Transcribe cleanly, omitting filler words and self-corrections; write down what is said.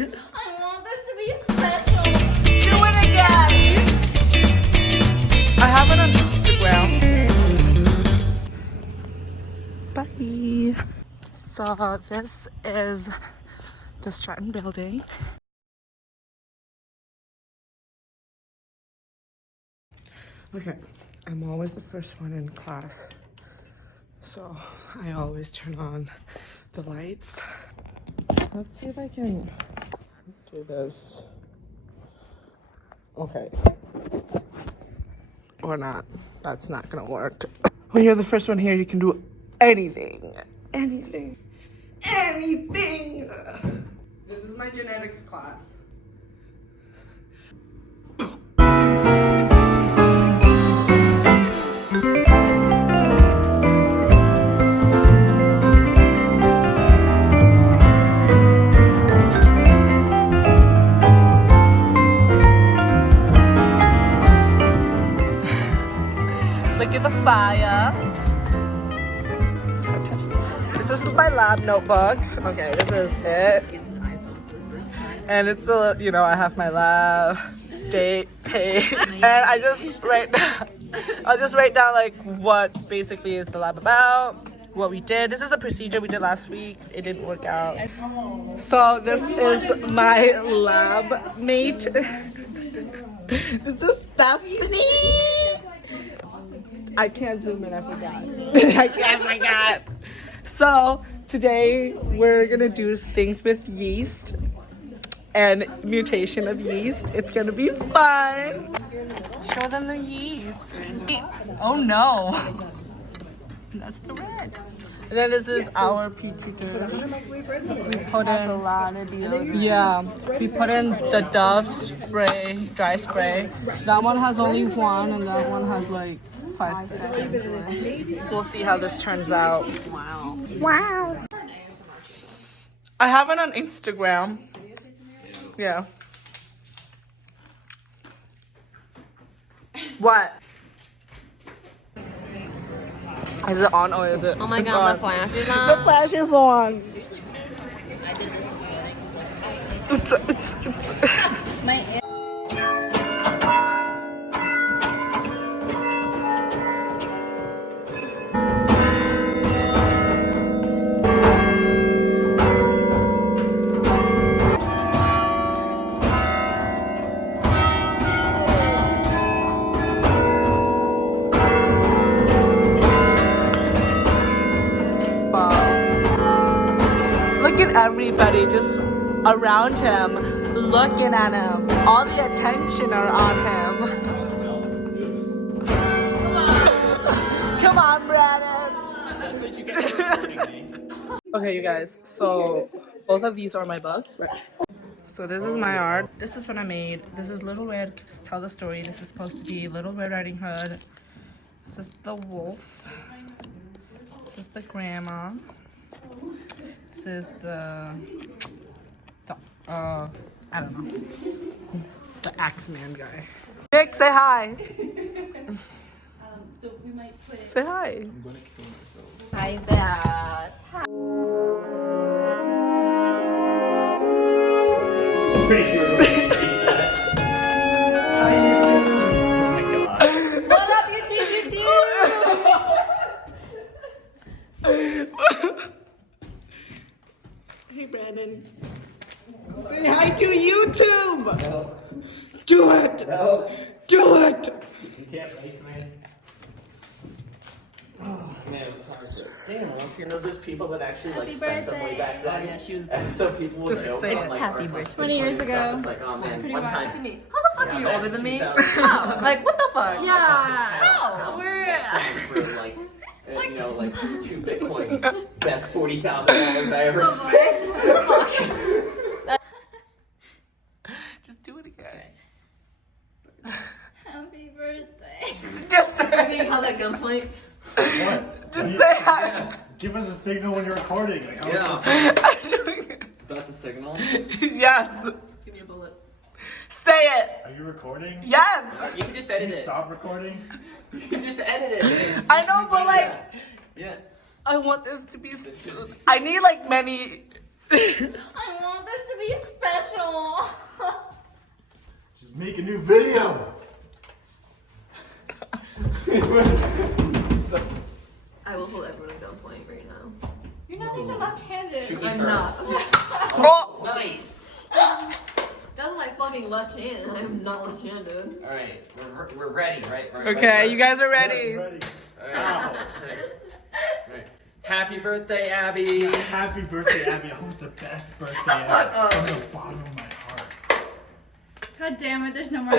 I want this to be special. Do it again. I have it on Instagram. Bye. So this is the Stratton building. Okay, I'm always the first one in class, so I always turn on the lights. Let's see if I can do this. Okay. Or not. That's not gonna work. When you're the first one here, you can do anything. Anything. Anything! This is my genetics class. Look at the fire. This is my lab notebook. Okay, this is it. And it's still, you know, I have my lab, date, pay, and I'll just write down like what basically is the lab about, what we did. This is a procedure we did last week. It didn't work out. So this is my lab mate. This is Stephanie. I can't zoom in, I forgot. I forgot. So today we're gonna do things with yeast and mutation of yeast. It's gonna be fun. Show them the yeast. Oh no. That's the red. And then this is our petri dish. We put in a lot of deodorant. Yeah, we put in the Dove spray, dry spray. That one has only one, and that one has like 5 seconds. We'll see how this turns out. Wow. Wow. I have it on Instagram. Yeah. What? Is it on or is it? Oh my god, on? the flash is on. The flash is on. I did this morning. My Look at everybody just around him, looking at him. All the attention are on him. Come on, Brandon. That's what you get for recording me. Okay, you guys. So both of these are my books. Right. So this is my art. This is what I made. This is Little Red Tell the Story. This is supposed to be Little Red Riding Hood. This is the wolf. This is the grandma. This is the I don't know, the Axeman guy. Nick, say hi. So we might put it. Say hi. I'm gonna kill myself. Hi there. Pretty sure we're gonna take that. Hi, YouTube. Oh my god. What up, YouTube? Hey, Brandon. Say hi to YouTube. No. Do it. No. Do it. You can't make me. Oh man, damn, you know those people that actually like Happy spent them way birthday. back then? Oh, yeah, she was And so people would Just joke say on it. like Happy our, birthday. 20 years ago. It's like, oh man, Pretty one wild time. to me. How the fuck Yeah, are you back older in than me? 2000. How? Like, what the fuck? Yeah. How? We're. For like, you know, like 2 bitcoins, best $40,000 I ever spent. What the fuck? Just do it again. Happy birthday. Just say. Being held at gunpoint. What? Just say hi. Yeah. Give us a signal when you're recording. Like, how Yeah. is this? I'm doing it. Is that the signal? Yes. Give me a bullet. Say it. Are you recording? Yes. You can just Can edit you it. stop recording? You can just edit it. I know, but like, Yeah. I want this to be. I need like many. I want this to be special. make a new video. I will hold everyone at gunpoint right now. You're not even left-handed. Shoot me I'm first. not. Oh! Nice. That's my fucking left hand. I am not left-handed. All right, we're ready, right? Okay, you guys are ready. Ready. All right. All right. Happy birthday, Abby. Happy birthday, Abby. That was the best birthday ever. From the bottom of my heart. God damn it, there's no more.